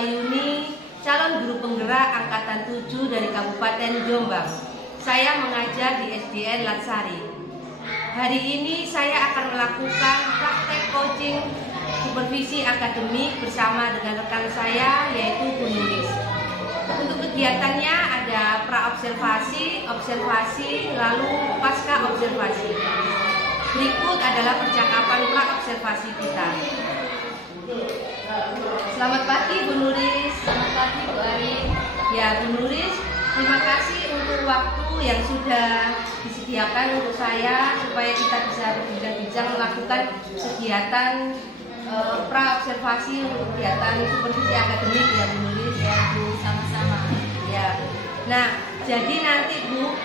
Mayuni, calon guru penggerak angkatan 7 dari Kabupaten Jombang. Saya mengajar di SDN Latsari. Hari ini saya akan melakukan praktek coaching supervisi akademik bersama dengan rekan saya, yaitu Bu Nuris. Untuk kegiatannya ada pra-observasi, observasi, lalu pasca observasi. Berikut adalah percakapan pra-observasi kita. Selamat pagi Bu Nuris. Selamat pagi Bu Ari. Ya Bu Nuris, terima kasih untuk waktu yang sudah disediakan untuk saya supaya kita bisa berbincang-bincang melakukan kegiatan pra-observasi untuk kegiatan supervisi akademik ya Bu Nuris. Ya Bu, sama-sama. Ya. Nah, jadi nanti Bu,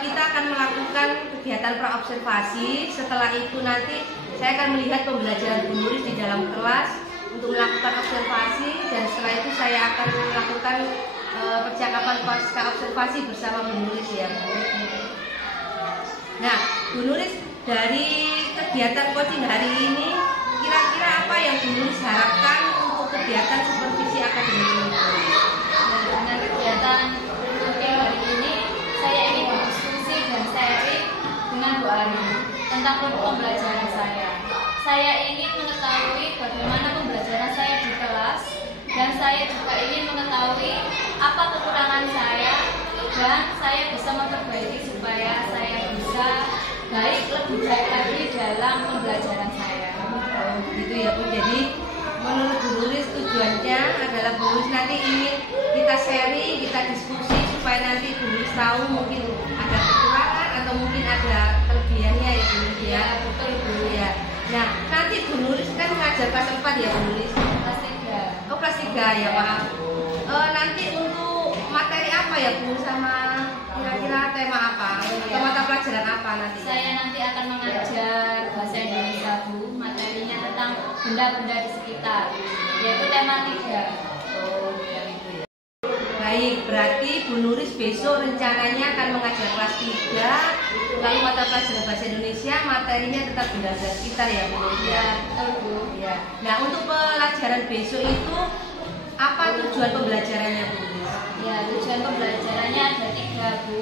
kita akan melakukan kegiatan pra-observasi. Setelah itu nanti saya akan melihat pembelajaran Bu Nuris di dalam kelas untuk melakukan observasi, dan setelah itu saya akan melakukan percakapan pasca observasi bersama Bu Nuris ya Bu. Nah, Bu Nuris, dari kegiatan coaching hari ini, kira-kira apa yang Bu Nuris harapkan untuk kegiatan supervisi akademik ini? Dengan kegiatan coaching hari ini, saya ingin berdiskusi dan sharing dengan Bu Ari tentang pembelajaran saya. Saya ingin mengetahui bagaimana pembelajaran saya di kelas, dan saya juga ingin mengetahui apa kekurangan saya, dan saya bisa memperbaiki supaya saya bisa lebih baik lagi dalam pembelajaran saya. Oh, gitu ya Bu. Jadi menurut Bu Nuris tujuannya adalah Bu Nuris nanti ingin kita sharing, kita diskusi supaya nanti Bu Nuris tahu mungkin ada kekurangan atau mungkin ada kelebihannya ya Bu Nuris ya. Betul Bu. Ya. Nah, nanti Bu Nuris kan mengajar kelas 4 ya Bu Nuris? Kelas 3. Oh, kelas 3 ya maaf. Nanti untuk materi apa ya Bu, sama kira-kira tema apa? Atau mata pelajaran apa nanti? Saya nanti akan mengajar bahasa Indonesia Bu, materinya tentang benda-benda di sekitar, yaitu tema 3. Oh, ya itu ya. Baik, berarti Bu Nuris besok rencananya akan mengajar kelas 3, lalu mata pelajaran bahasa Indonesia, materinya tetap benda-benda sekitar ya Bu Nuris ya? Betul Bu. Ya. Nah, untuk pelajaran besok itu apa tujuan pembelajarannya Bu Nuris? Ya, tujuan pembelajarannya ada 3 Bu,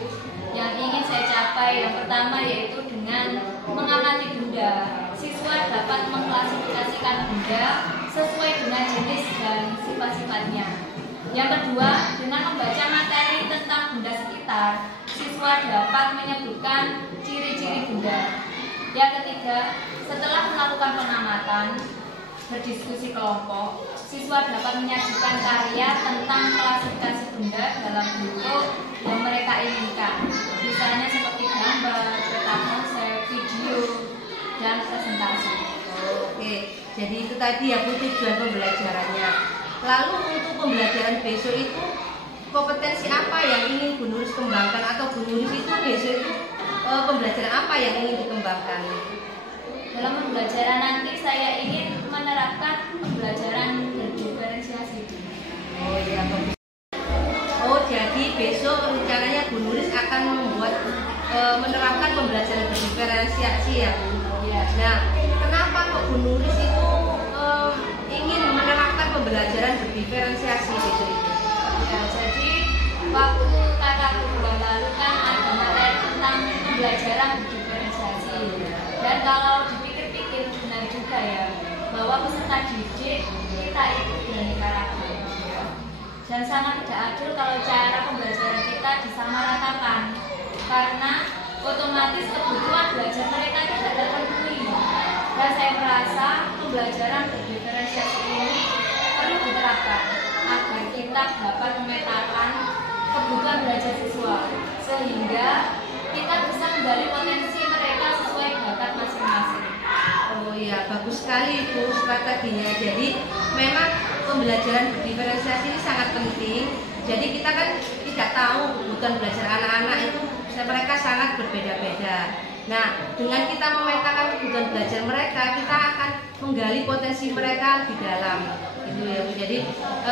yang ingin saya capai. Yang pertama yaitu dengan mengamati benda. Siswa dapat mengklasifikasikan benda sesuai dengan jenis dan sifat-sifatnya. Yang kedua, dengan membaca materi tentang benda sekitar, siswa dapat menyebutkan ciri-ciri benda. Yang ketiga, setelah melakukan pengamatan, berdiskusi kelompok, siswa dapat menyajikan karya tentang klasifikasi benda dalam bentuk yang mereka inginkan, misalnya seperti gambar, peta konsep, video, dan presentasi. Oke, jadi itu tadi ya Bu tujuan pembelajarannya. Lalu untuk pembelajaran besok itu kompetensi apa yang ingin Bu Nuris kembangkan, atau Bu Nuris itu besok itu pembelajaran apa yang ingin dikembangkan? Dalam pembelajaran nanti saya ingin menerapkan pembelajaran berdiferensiasi. Oh iya, bagus. Oh, jadi besok rencananya Bu Nuris akan menerapkan pembelajaran berdiferensiasi ya Bu? Ya. Nah, kenapa kok Bu Nuris itu ingin menerapkan pembelajaran berdiferensiasi besok itu? Ya, jadi waktu kakak bulan lalu kan ada materi tentang pembelajaran berdiferensiasi. Dan kalau dipikir-pikir benar juga ya, bahwa peserta didik kita itu beraneka ragam. Dan sangat tidak adil kalau cara pembelajaran kita disamaratakan, karena otomatis kebutuhan belajar mereka tidak terpenuhi. Dan saya merasa pembelajaran berdiferensiasi ini perlu diterapkan agar kita dapat memetakan kebutuhan belajar siswa, sehingga kita bisa menggali potensi mereka sesuai bakat masing-masing. Oh iya, bagus sekali Bu strateginya. Jadi memang pembelajaran berdiferensiasi ini sangat penting. Jadi kita kan tidak tahu kebutuhan belajar anak-anak itu mereka sangat berbeda-beda. Nah, dengan kita memetakan kebutuhan belajar mereka, kita akan menggali potensi mereka lebih dalam. Gitu ya Bu. Jadi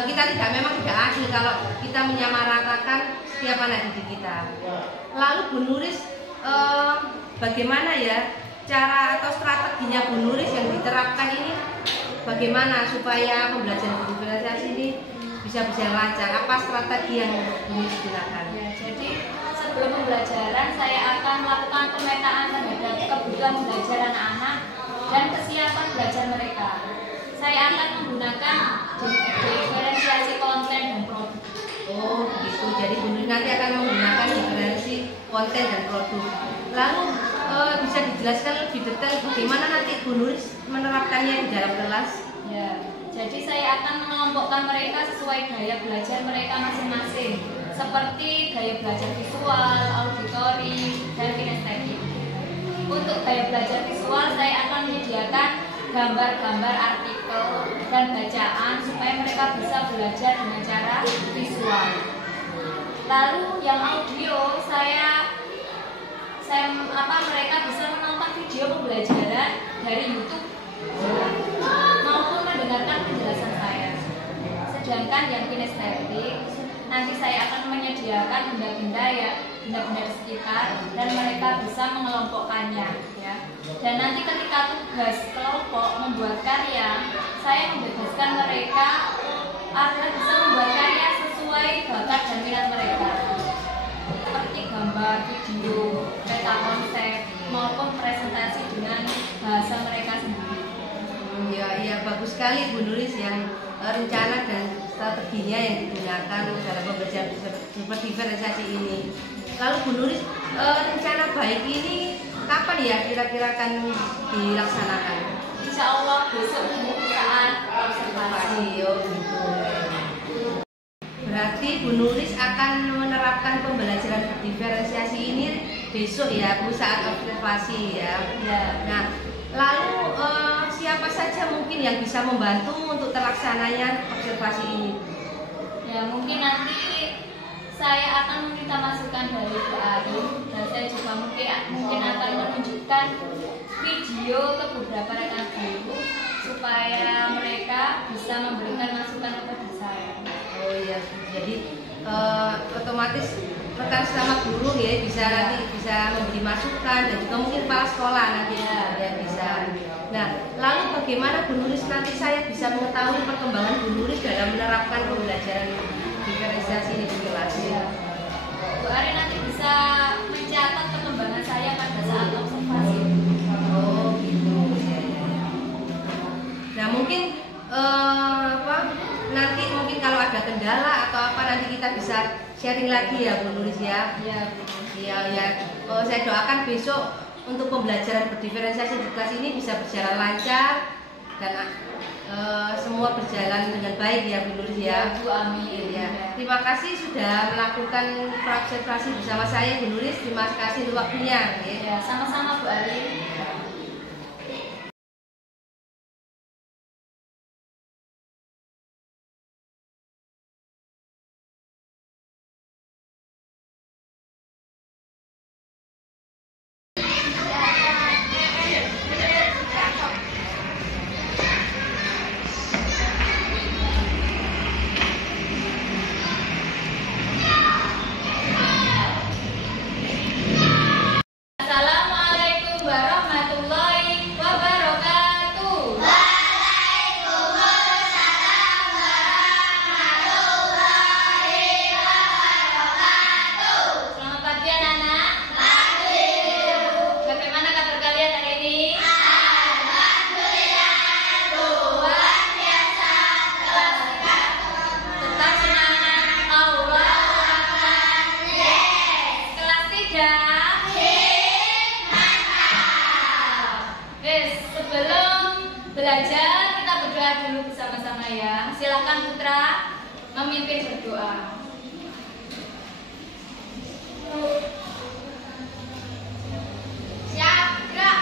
kita memang tidak adil kalau kita menyamaratakan setiap anak didik kita. Lalu Bu Nuris, bagaimana ya cara atau strateginya Bu Nuris yang diterapkan ini, bagaimana supaya pembelajaran berdiferensiasi ini bisa berjalan lancar? Apa strategi yang digunakan? Ya, jadi sebelum pembelajaran saya akan melakukan pemetaan terhadap kebutuhan belajar anak-anak dan kesiapan belajar mereka. Saya akan menggunakan diferensiasi konten dan produk. Oh gitu, jadi Bu Nuris nanti akan menggunakan diferensi konten dan produk. Lalu bisa dijelaskan lebih detail bagaimana nanti Bu Nuris menerapkannya di dalam kelas? Ya, jadi saya akan mengelompokkan mereka sesuai gaya belajar mereka masing-masing, seperti gaya belajar visual, auditori, dan kinestetik. Untuk gaya belajar visual, saya akan menyediakan gambar-gambar artikel dan bacaan supaya mereka bisa belajar dengan cara visual. Lalu yang audio, mereka bisa menonton video pembelajaran dari YouTube maupun mendengarkan penjelasan saya. Sedangkan yang kinestetik, nanti saya akan menyediakan benda-benda di sekitar dan mereka bisa mengelompokkannya, ya. Dan nanti ketika tugas kelompok membuat karya, saya membebaskan mereka agar bisa membuat karya sesuai bakat dan minat mereka, seperti gambar, video, peta konsep maupun presentasi dengan bahasa mereka sendiri. Ya, bagus sekali Bu Nuris yang rencana dan strateginya yang digunakan dalam pembelajaran diferensiasi ini. Lalu Bu Nuris, rencana baik ini kapan ya kira-kira akan dilaksanakan? Insya Allah besok saat observasi. Oh gitu. Berarti Bu Nuris akan menerapkan pembelajaran diferensiasi ini besok ya Bu, saat observasi ya. Nah, lalu siapa saja mungkin yang bisa membantu untuk terlaksananya observasi ini? Ya, mungkin nanti saya akan meminta masukan dari Bu Ari, dan saya juga mungkin akan menunjukkan video ke beberapa rekan guru supaya mereka bisa memberikan masukan kepada saya. Oh iya, jadi otomatis rekan sesama guru ya nanti bisa memberi masukan dan juga mungkin kepala sekolah nanti ya bisa. Nah, lalu bagaimana Bu Nuris nanti saya bisa mengetahui perkembangan Bu Nuris dalam menerapkan pembelajaran diferensiasi ini di kelas? Ya. Bu Ari nanti bisa mencatat perkembangan saya pada saat observasi. Oh gitu. Nah mungkin nanti mungkin kalau ada kendala atau apa nanti kita bisa sharing lagi ya Bu Nuris ya. Iya. Saya doakan besok untuk pembelajaran berdiferensiasi di kelas ini bisa berjalan lancar dan semua berjalan dengan baik ya Bu Nuris ya. Bu, amin. Ya. Terima kasih sudah melakukan observasi bersama saya Bu Nuris. Terima kasih untuk waktunya. Ya, sama-sama Bu Ari. Assalamualaikum warahmatullahi wabarakatuh. Waalaikumsalam warahmatullahi wabarakatuh. Selamat pagi anak-anak. Pagi. Bagaimana kabar kalian hari ini? Alhamdulillah luar biasa. Tetap semangat. Allah Akbar. Yes. Kelas 3. Sebelum belajar kita berdoa dulu bersama-sama ya. Silakan Putra memimpin berdoa. Siap, gerak.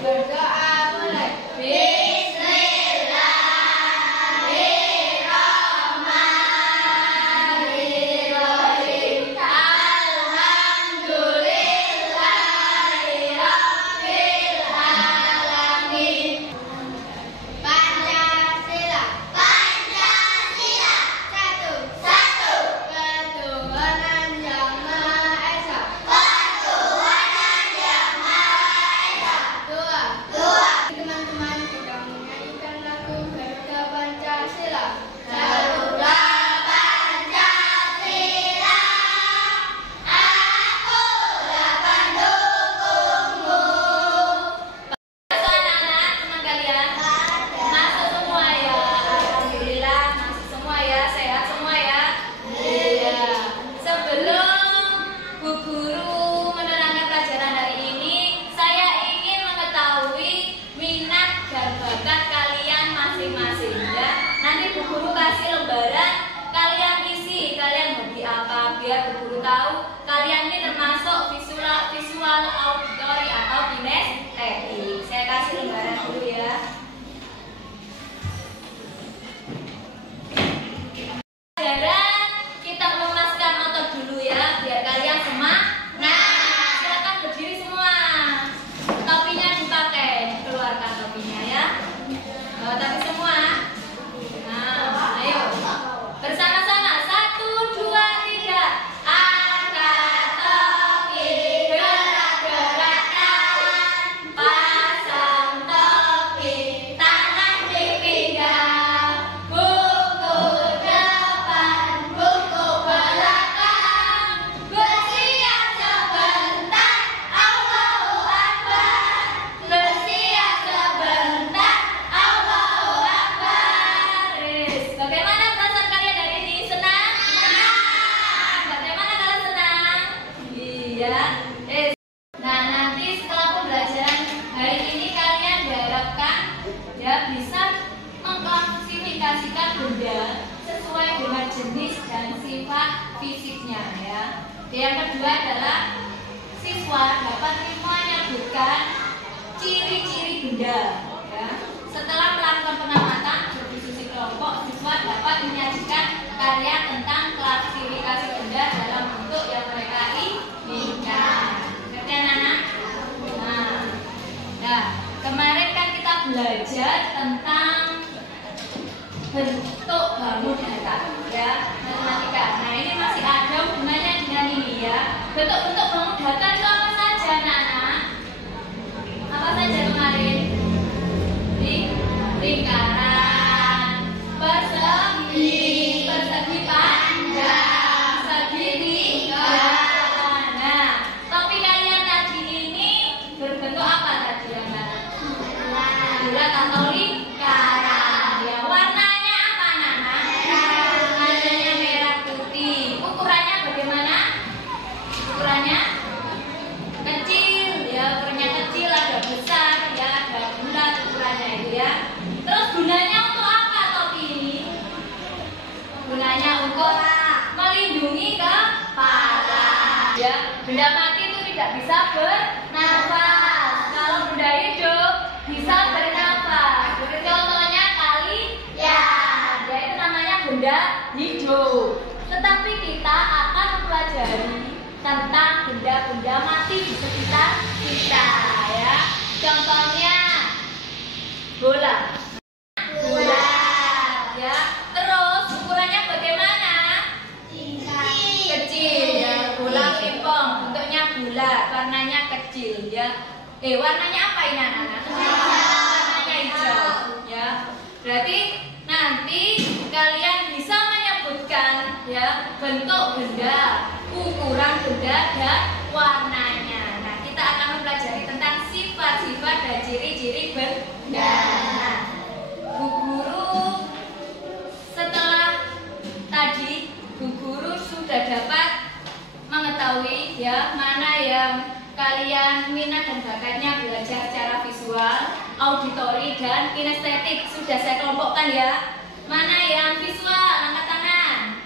Berdoa mulai. Bismillahirrahmanirrahim. Alhamdulillahirabbil alamin. Pancasila. Pancasila. Satu. Satu. Guru menerangkan pelajaran hari ini, saya ingin mengetahui minat dan bakat kalian masing-masing ya. Nanti Bu Guru kasih lembaran, kalian isi, kalian hobi apa biar Bu Guru tahu kalian ini termasuk visual auditory atau kinestetik. Saya kasih lembaran dulu ya. Pelajaran kita memaskan otot dulu ya, biar kalian semangat. Silakan berdiri semua. Topinya dipakai, keluarkan topinya ya. Tapi semua. Nah, ayo bersama-sama. 1, 2, 3. Angkat topi, gerak-gerakkan. Pasang topi, tangan di pinggang. Buku depan, buku belakang. Bersiap sebentar, Allahu Akbar. Bersiap sebentar, Allahu Akbar. Bagaimana perasaan kalian hari ini? Senang? Bagaimana kalian senang? Iya. Nah, nanti setelah pembelajaran hari ini kalian diharapkan ya bisa mengklasifikasikan benda sesuai dengan jenis dan sifat fisiknya ya. Yang kedua adalah siswa dapat menyebutkan ciri-ciri benda ya. Setelah melakukan pengamatan berdiskusi kelompok, siswa dapat menyajikan karya tentang klasifikasi benda dalam bentuk yang mereka inginkan. Ngerti anak-anak? Nah, kemarin kan kita belajar tentang bentuk bangunan ya, matematika. Nah, ini masih ada hubungannya dengan ini ya. Bentuk-bentuk bangun data itu apa saja anak-anak? Apa saja kemarin? Lingkaran, persegi panjang, segitiga. Nah, topi kalian tadi ini berbentuk apa tadi anak-anak? Bulat atau lingkaran. Ya, warnanya apa anak-anak? Warnanya merah putih. Ukurannya bagaimana? Ukurannya kecil ya, ukurannya kecil, ada besar ya, ada bulat ukurannya itu ya. Terus gunanya untuk apa topi ini? Gunanya untuk melindungi kepala ya. Benda mati itu tidak bisa bernafas. Kalau benda hidup bisa bernafas. Contohnya kalian, ya itu namanya benda hidup. Tetapi kita akan mempelajari tentang benda-benda mati di sekitar kita ya. Contohnya bola ya. Terus ukurannya bagaimana? Kecil ya. Bola pingpong bentuknya bulat, warnanya kecil ya. Warnanya apa ini anak-anak? Warnanya hijau ya. Berarti nanti kalian bisa menyebutkan ya bentuk benda, ukuran benda dan warnanya. Nah, kita akan mempelajari tentang sifat-sifat dan ciri-ciri benda. Nah, Bu Guru setelah tadi Bu Guru sudah dapat mengetahui ya mana yang kalian minat dan bakatnya belajar secara visual, auditori dan kinestetik. Sudah saya kelompokkan ya. Mana yang visual, angkat tangan.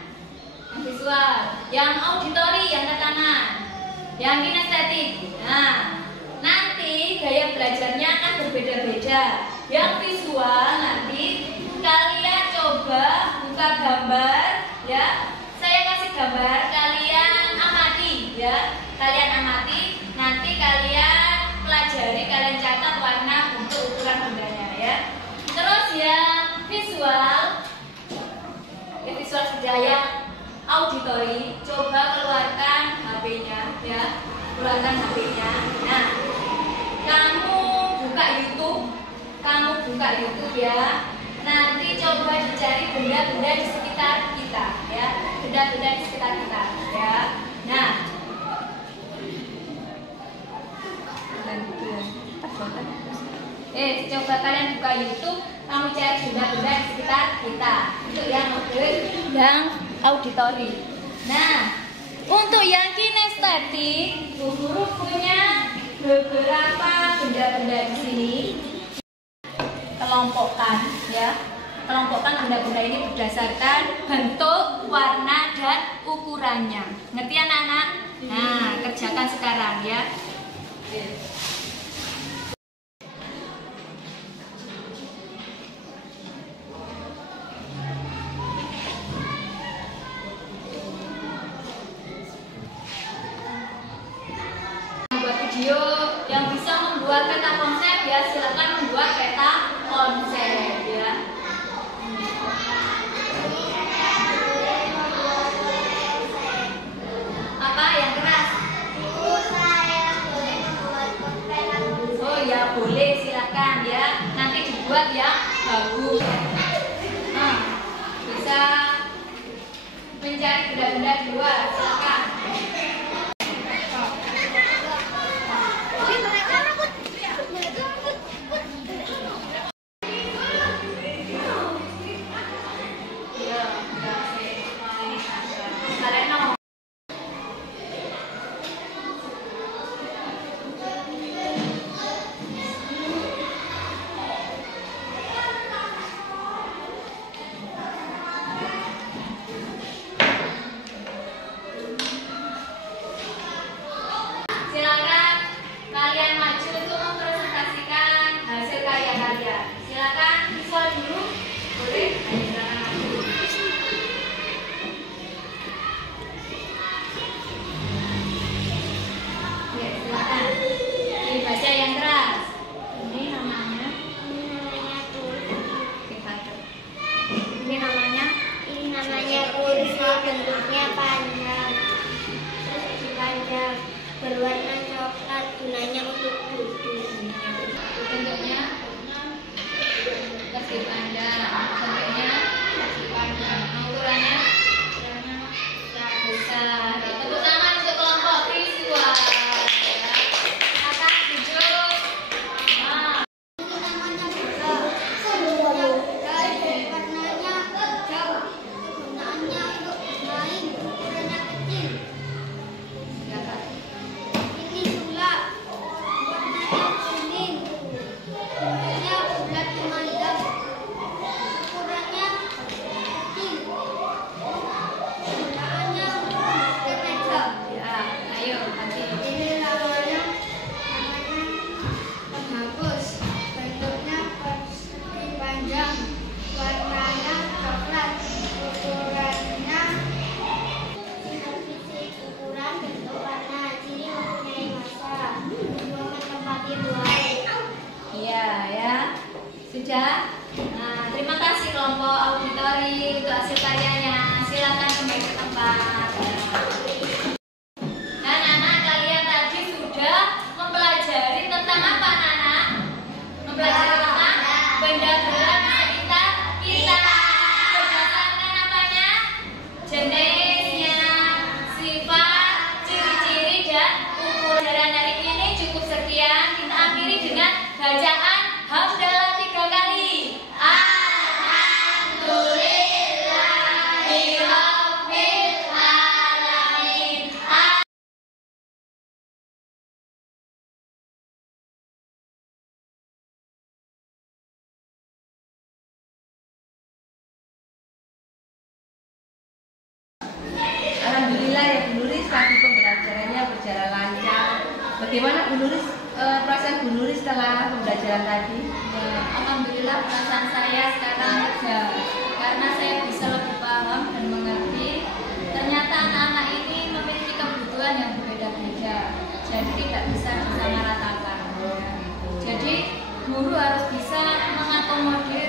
Yang visual, yang auditori, angkat tangan. Yang kinestetik. Nah, nanti gaya belajarnya akan berbeda-beda. Yang visual nanti kalian coba buka gambar ya. Saya kasih gambar, kalian amati ya. Kalian amati, nanti kalian pelajari, kalian catat warna, bentuk, ukuran bendanya ya. Terus yang visual sudah yang auditori, coba keluarkan HP-nya ya. Keluarkan HP-nya. Nah, kamu buka YouTube ya. Nanti coba dicari benda-benda di sekitar kita ya. Benda-benda di sekitar kita ya. Nah, coba kalian buka YouTube, kamu cari benda-benda di sekitar kita. Itu yang auditori. Nah, Untuk yang kinestetik, Bu Guru punya beberapa benda-benda di sini. Kelompokkan ya. Kelompokkan benda-benda ini berdasarkan bentuk, warna, dan ukurannya. Ngerti anak-anak? Nah, kerjakan sekarang ya. Membuat video yang bisa membuat peta konsep ya, silakan membuat peta konsep ya. Apa yang keras? Oh ya boleh, silakan ya. Nanti dibuat yang bagus. Bisa mencari benda-benda di luar, silakan. Silakan kalian maju untuk mempresentasikan hasil karya kalian. Silakan visual dulu, boleh? Silakan maju. Ya, silakan. Dibaca yang keras. Ini namanya. Ini namanya. Ini namanya kursi, bentuknya panjang, berwarna coklat, gunanya untuk duduk. Bentuknya persegi panjang, bentuknya persegi panjang, ukurannya besar. Tepuk tangan untuk kelompok visual. Ya. Silakan duduk. Nah. Ini namanya besar, bentuknya besar, warnanya hijau, gunaannya untuk bermain, ukurannya kecil. Silakan. Ini sulap, warnanya kuning, bentuknya bulat memandang, ukurannya kecil, gunaannya untuk meja. Ya, ayo nanti. Ini namanya penghapus, bentuknya persegi panjang, warnanya coklat, ukurannya fisik, ukuran, bentuk, warna, ciri mempunyai massa, menempati ruang. Iya ya. Sudah. Nah, terima kasih kelompok auditori untuk hasil karyanya. Silakan kembali ke tempat. Nah, anak-anak kalian tadi sudah mempelajari tentang apa, anak-anak? Mempelajari tentang benda-benda di sekitar kita. Berdasarkan apanya? Jenisnya, sifat, ciri-ciri, dan ukuran. Dari ini cukup sekian. Kita akhiri dengan bacaan hamdalah 3 kali. Alhamdulillahirabbil alamin. Alhamdulillah ya Bu Nuris, tadi pembelajarannya berjalan lancar. Bagaimana Bu Nuris, perasaan Bu Nuris setelah pembelajaran tadi? Ya, alhamdulillah perasaan saya sekarang lega karena saya bisa lebih paham dan mengerti. Ternyata anak-anak ini memiliki kebutuhan yang berbeda-beda, jadi tidak bisa disamaratakan. Jadi guru harus bisa mengakomodir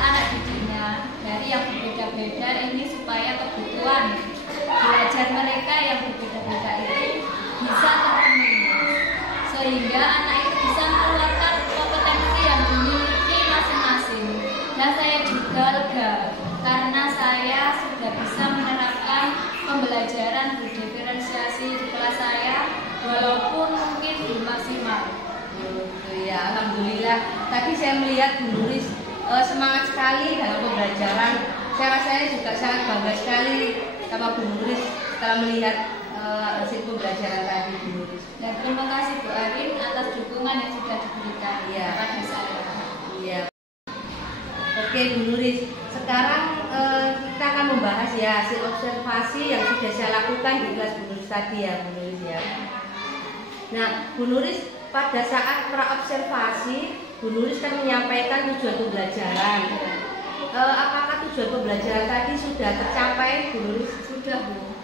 anak didiknya dari yang berbeda-beda ini supaya kebutuhan belajar mereka yang berbeda-beda itu bisa terpenuhi, sehingga anak itu bisa mengeluarkan kompetensi yang dimiliki masing-masing. Dan saya juga lega karena saya sudah bisa menerapkan pembelajaran berdiferensiasi di kelas saya, walaupun mungkin belum maksimal. Ya, alhamdulillah. Tadi saya melihat Bu Nuris semangat sekali dalam pembelajaran. Saya rasanya juga sangat bangga sekali sama Bu Nuris setelah melihat hasil pembelajaran tadi Bu Nuris. Dan terima kasih Bu Arin atas dukungan yang sudah diberikan kepada saya. Iya. Oke Bu Nuris, sekarang kita akan membahas ya hasil observasi yang sudah saya lakukan di kelas Bu Nuris tadi ya Bu Nuris ya. Nah Bu Nuris, pada saat praobservasi Bu Nuris kan menyampaikan tujuan pembelajaran. Apakah tujuan pembelajaran tadi sudah tercapai Bu Nuris? Sudah Bu.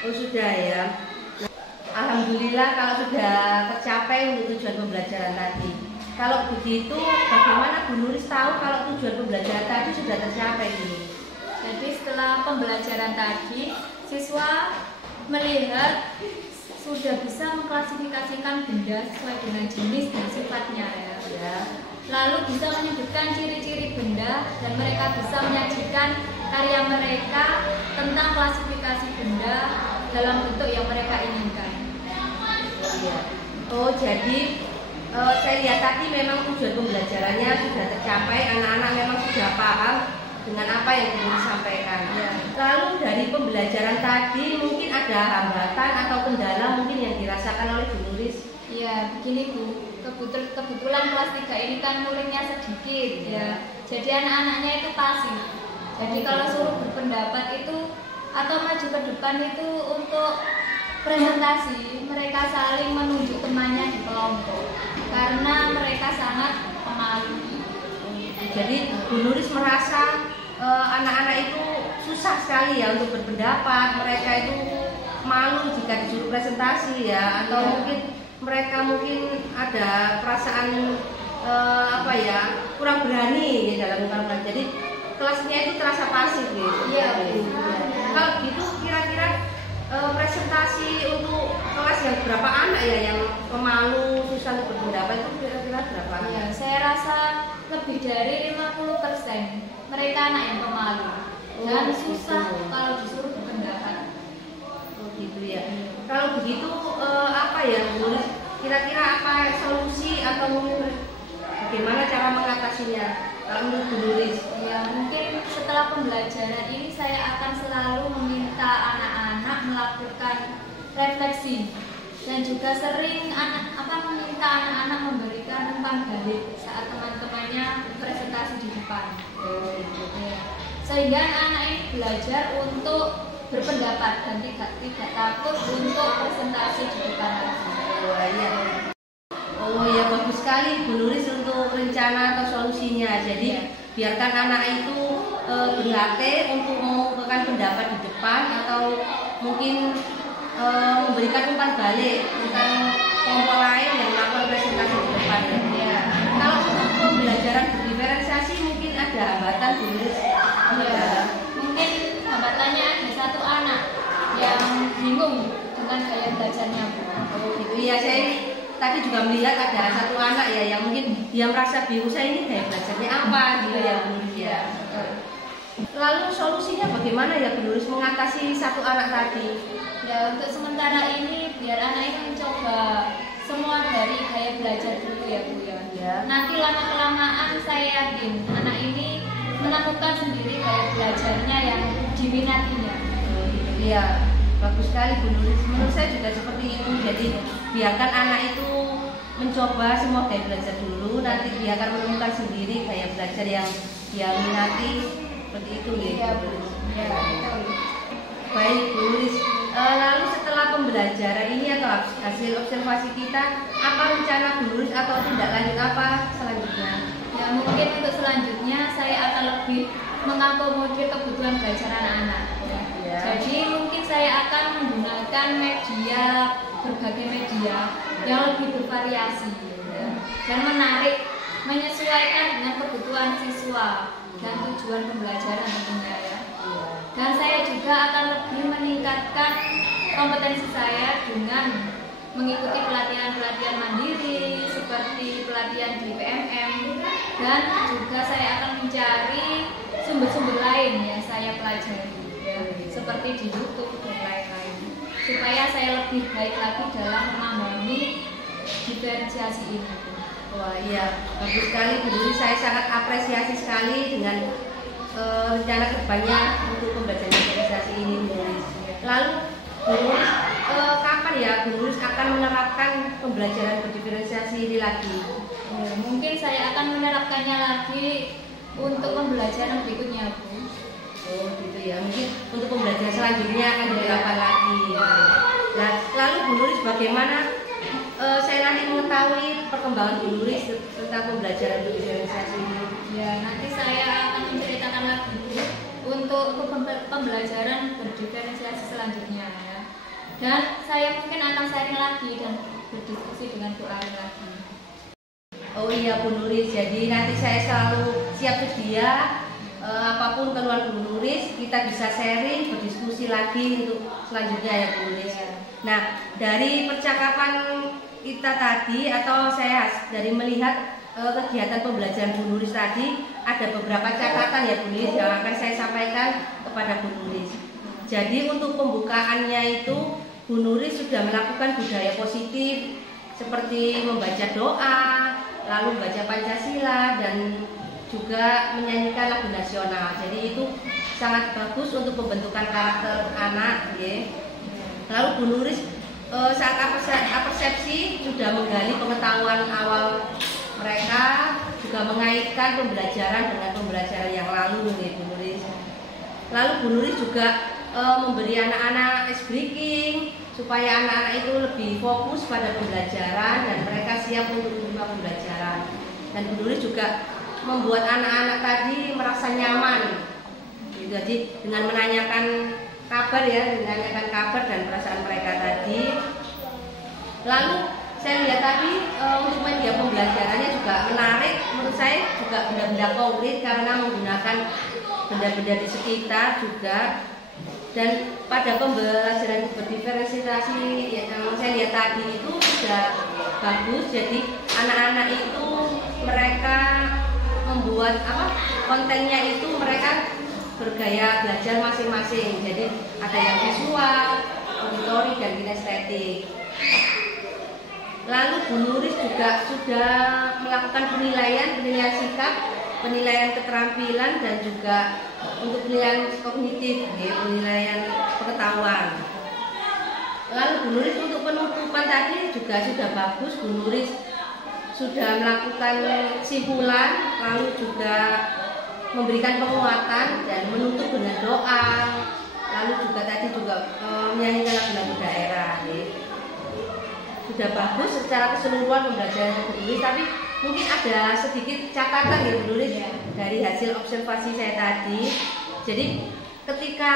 Oh sudah ya. Nah, alhamdulillah kalau sudah tercapai untuk tujuan pembelajaran tadi. Kalau begitu, bagaimana Bu Nuris tahu kalau tujuan pembelajaran tadi sudah tercapai Bu? Jadi setelah pembelajaran tadi, siswa melihat sudah bisa mengklasifikasikan benda sesuai dengan jenis dan sifatnya ya. Lalu bisa menyebutkan ciri-ciri benda dan mereka bisa menyajikan karya mereka tentang klasifikasi benda dalam bentuk yang mereka inginkan. Oh jadi saya lihat tadi memang tujuan pembelajarannya sudah tercapai, anak-anak memang sudah paham dengan apa yang disampaikan. Lalu dari pembelajaran tadi mungkin ada hambatan atau kendala mungkin yang dirasakan oleh Bu Nuris? Ya begini Bu, kebetulan kelas 3 ini kan muridnya sedikit ya. Jadi anak-anaknya itu pasif. Jadi kalau suruh berpendapat itu atau maju ke depan itu untuk presentasi, mereka saling menunjuk temannya di kelompok karena mereka sangat pemalu. Jadi Bu Nuris merasa anak-anak itu susah sekali ya untuk berpendapat, mereka itu malu jika disuruh presentasi ya, atau mungkin mereka ada perasaan kurang berani ya dalam mengungkapkan. Jadi kelasnya itu terasa pasif gitu. Iya. Kalau gitu kira-kira presentasi untuk kelas yang berapa anak ya yang pemalu susah untuk berpendapat itu kira-kira berapa anak? Ya, saya rasa lebih dari 50% mereka anak yang pemalu dan susah kalau disuruh berpendapat. Oh gitu ya. Kalau begitu kira-kira apa solusi atau mungkin bagaimana cara mengatasinya kalau menurut Bu Nuris? Ya mungkin setelah pembelajaran ini saya akan selalu meminta anak-anak melakukan refleksi dan juga sering meminta anak-anak memberikan umpan balik saat teman-temannya presentasi di depan. Sehingga anak-anak ini belajar untuk berpendapat dan tidak takut untuk presentasi di depan lagi. Oh ya bagus sekali Bu Nuris untuk rencana atau solusinya. Jadi biarkan anak itu berlatih untuk mengumpulkan pendapat di depan atau mungkin memberikan umpan balik tentang kelompok lain yang melakukan presentasi di depan ya. Kalau untuk pembelajaran berdiferensiasi mungkin ada hambatan Bu Nuris? Mungkin hambatannya ada satu anak yang bingung dengan gaya belajarnya Bu. Oh gitu ya, saya tadi juga melihat ada satu anak ya yang mungkin dia merasa bingung, saya ini gaya belajarnya apa gitu ya Bu Nuris ya. Lalu solusinya bagaimana ya Bu Nuris mengatasi satu anak tadi? Ya untuk sementara ini biar anak ini mencoba semua dari gaya belajar dulu ya Bu ya. Nanti lama-kelamaan saya yakin anak ini menemukan sendiri gaya belajarnya yang diminatinya. Iya, bagus sekali Bu Nuris. Menurut saya juga seperti itu. Jadi biarkan anak itu mencoba semua gaya belajar dulu, nanti dia akan menemukan sendiri gaya belajar yang dia minati. Seperti itu ya Bu Nuris. Baik Bu Nuris. Lalu setelah pembelajaran ini atau hasil observasi kita, apa rencana Bu Nuris atau tindak lanjut apa selanjutnya? Ya mungkin untuk selanjutnya saya akan lebih mengakomodir kebutuhan belajar anak-anak. Jadi mungkin saya akan menggunakan berbagai media yang lebih bervariasi dan menarik, menyesuaikan dengan kebutuhan siswa dan tujuan pembelajaran tentunya ya. Dan saya juga akan lebih meningkatkan kompetensi saya dengan mengikuti pelatihan-pelatihan mandiri seperti pelatihan di PMM, dan juga saya akan mencari sumber-sumber lain yang saya pelajari ya, seperti di YouTube dan lain-lain, supaya saya lebih baik lagi dalam memahami diferensiasi ini. Wah iya, bagus sekali Bu Nuris. Saya sangat apresiasi sekali dengan rencana kedepannya untuk pembelajaran diferensiasi ini Bu Nuris. Lalu Bu Nuris, kapan ya Bu Nuris akan menerapkan pembelajaran berdiferensiasi ini lagi? Mungkin saya akan menerapkannya lagi untuk pembelajaran berikutnya, Bu. Oh gitu ya, mungkin untuk pembelajaran selanjutnya akan diterapkan lagi. Nah, lalu Bu Nuris bagaimana saya nanti mengetahui perkembangan Bu Nuris tentang pembelajaran berdiferensiasi ini? Ya, nanti saya akan menceritakan lagi untuk pembelajaran berdiferensiasi selanjutnya ya. Dan saya mungkin akan sharing lagi dan berdiskusi dengan Bu Ari lagi. Oh iya Bu Nuris, jadi nanti saya selalu siap sedia apapun keluhan Bu Nuris, kita bisa sharing, berdiskusi lagi untuk selanjutnya ya Bu Nuris. Nah, dari percakapan kita tadi atau saya dari melihat kegiatan pembelajaran Bu Nuris tadi, ada beberapa catatan ya Bu Nuris yang akan saya sampaikan kepada Bu Nuris. Jadi untuk pembukaannya itu Bu Nuris sudah melakukan budaya positif seperti membaca doa, lalu membaca Pancasila dan juga menyanyikan lagu nasional. Jadi itu sangat bagus untuk pembentukan karakter anak ya. Lalu Bu Nuris saat persepsi sudah menggali pengetahuan awal mereka, juga mengaitkan pembelajaran dengan pembelajaran yang lalu nih Bu Nuris. Lalu Bu Nuris juga memberi anak-anak ice breaking supaya anak-anak itu lebih fokus pada pembelajaran dan mereka siap untuk menerima pembelajaran. Dan Bu Nuris juga membuat anak-anak tadi merasa nyaman. Jadi dengan menanyakan kabar ya, menanyakan kabar dan perasaan mereka tadi. Lalu saya lihat tadi untuk media pembelajarannya juga menarik, menurut saya juga benda-benda konkret karena menggunakan benda-benda di sekitar juga. Dan pada pembelajaran berdiferensiasi yang saya lihat tadi itu sudah bagus. Jadi anak-anak itu mereka membuat kontennya itu mereka bergaya belajar masing-masing. Jadi ada yang visual, auditori dan kinestetik. Lalu Bu Nuris juga sudah melakukan penilaian sikap, penilaian keterampilan dan juga untuk penilaian kognitif, penilaian pengetahuan. Lalu Bu Nuris untuk penutupan tadi juga sudah bagus. Bu Nuris sudah melakukan simpulan, lalu juga memberikan penguatan dan menutup dengan doa. Lalu juga tadi juga menyanyikan lagu-lagu daerah. Sudah bagus secara keseluruhan pembelajaran Bu Nuris, tapi mungkin ada sedikit catatan ya Bu Nuris dari hasil observasi saya tadi. Jadi ketika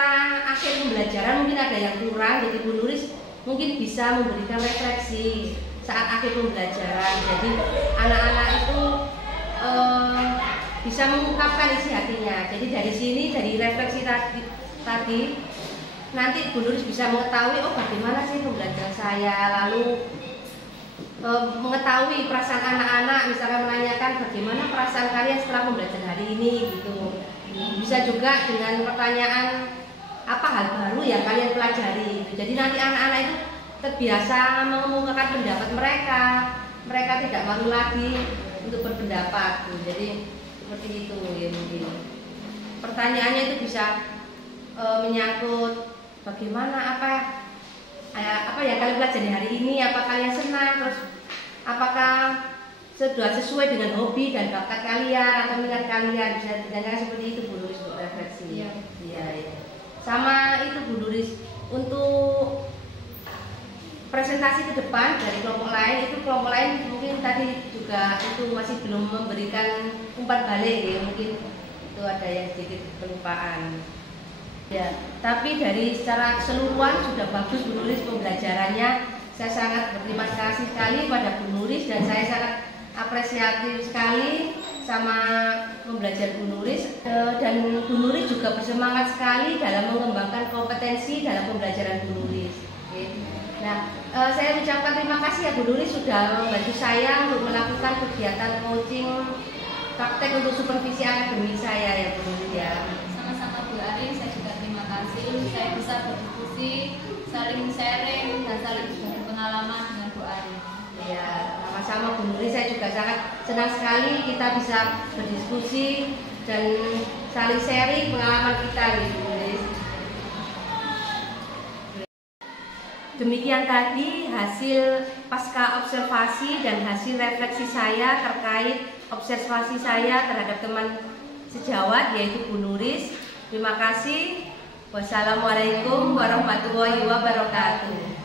akhir pembelajaran mungkin ada yang kurang, jadi Bu Nuris mungkin bisa memberikan refleksi saat akhir pembelajaran. Jadi anak-anak itu bisa mengungkapkan isi hatinya. Jadi dari sini, dari refleksi tadi nanti Bu Nuris bisa mengetahui bagaimana sih pembelajaran saya, lalu mengetahui perasaan anak-anak, misalnya menanyakan bagaimana perasaan kalian setelah pembelajaran hari ini gitu. Bisa juga dengan pertanyaan apa hal baru yang kalian pelajari gitu. Jadi nanti anak-anak itu terbiasa mengemukakan pendapat mereka. Mereka tidak malu lagi untuk berpendapat gitu. Jadi seperti itu ya mungkin. Pertanyaannya itu bisa menyangkut bagaimana apa yang kalian pelajari hari ini, apa kalian senang, terus apakah sudah sesuai dengan hobi dan bakat kalian atau minat kalian, bisa ditanyakan seperti itu Bu Nuris untuk refleksi. Iya. Sama itu Bu Nuris untuk presentasi ke depan dari kelompok lain mungkin tadi juga itu masih belum memberikan umpan balik ya, mungkin itu ada yang sedikit kelupaan. Ya, tapi dari secara keseluruhan sudah bagus Bu Nuris pembelajarannya. Saya sangat berterima kasih sekali pada Bu Nuris dan saya sangat apresiatif sekali sama pembelajaran Bu Nuris. Dan Bu Nuris juga bersemangat sekali dalam mengembangkan kompetensi dalam pembelajaran Bu Nuris. Nah, saya ucapkan terima kasih ya Bu Nuris sudah membantu saya untuk melakukan kegiatan coaching praktek untuk supervisi akademik saya ya Bu Nuris ya. Sama-sama Bu Ari, saya juga terima kasih. Saya bisa berdiskusi, saling sharing dan saling berbagi pengalaman dengan Bu Ari. Ya, sama-sama Bu Nuris, saya juga sangat senang sekali kita bisa berdiskusi dan saling sharing pengalaman kita gitu Bu Nuris. Demikian tadi hasil pasca observasi dan hasil refleksi saya terkait observasi saya terhadap teman sejawat yaitu Bu Nuris. Terima kasih. Wassalamualaikum warahmatullahi wabarakatuh.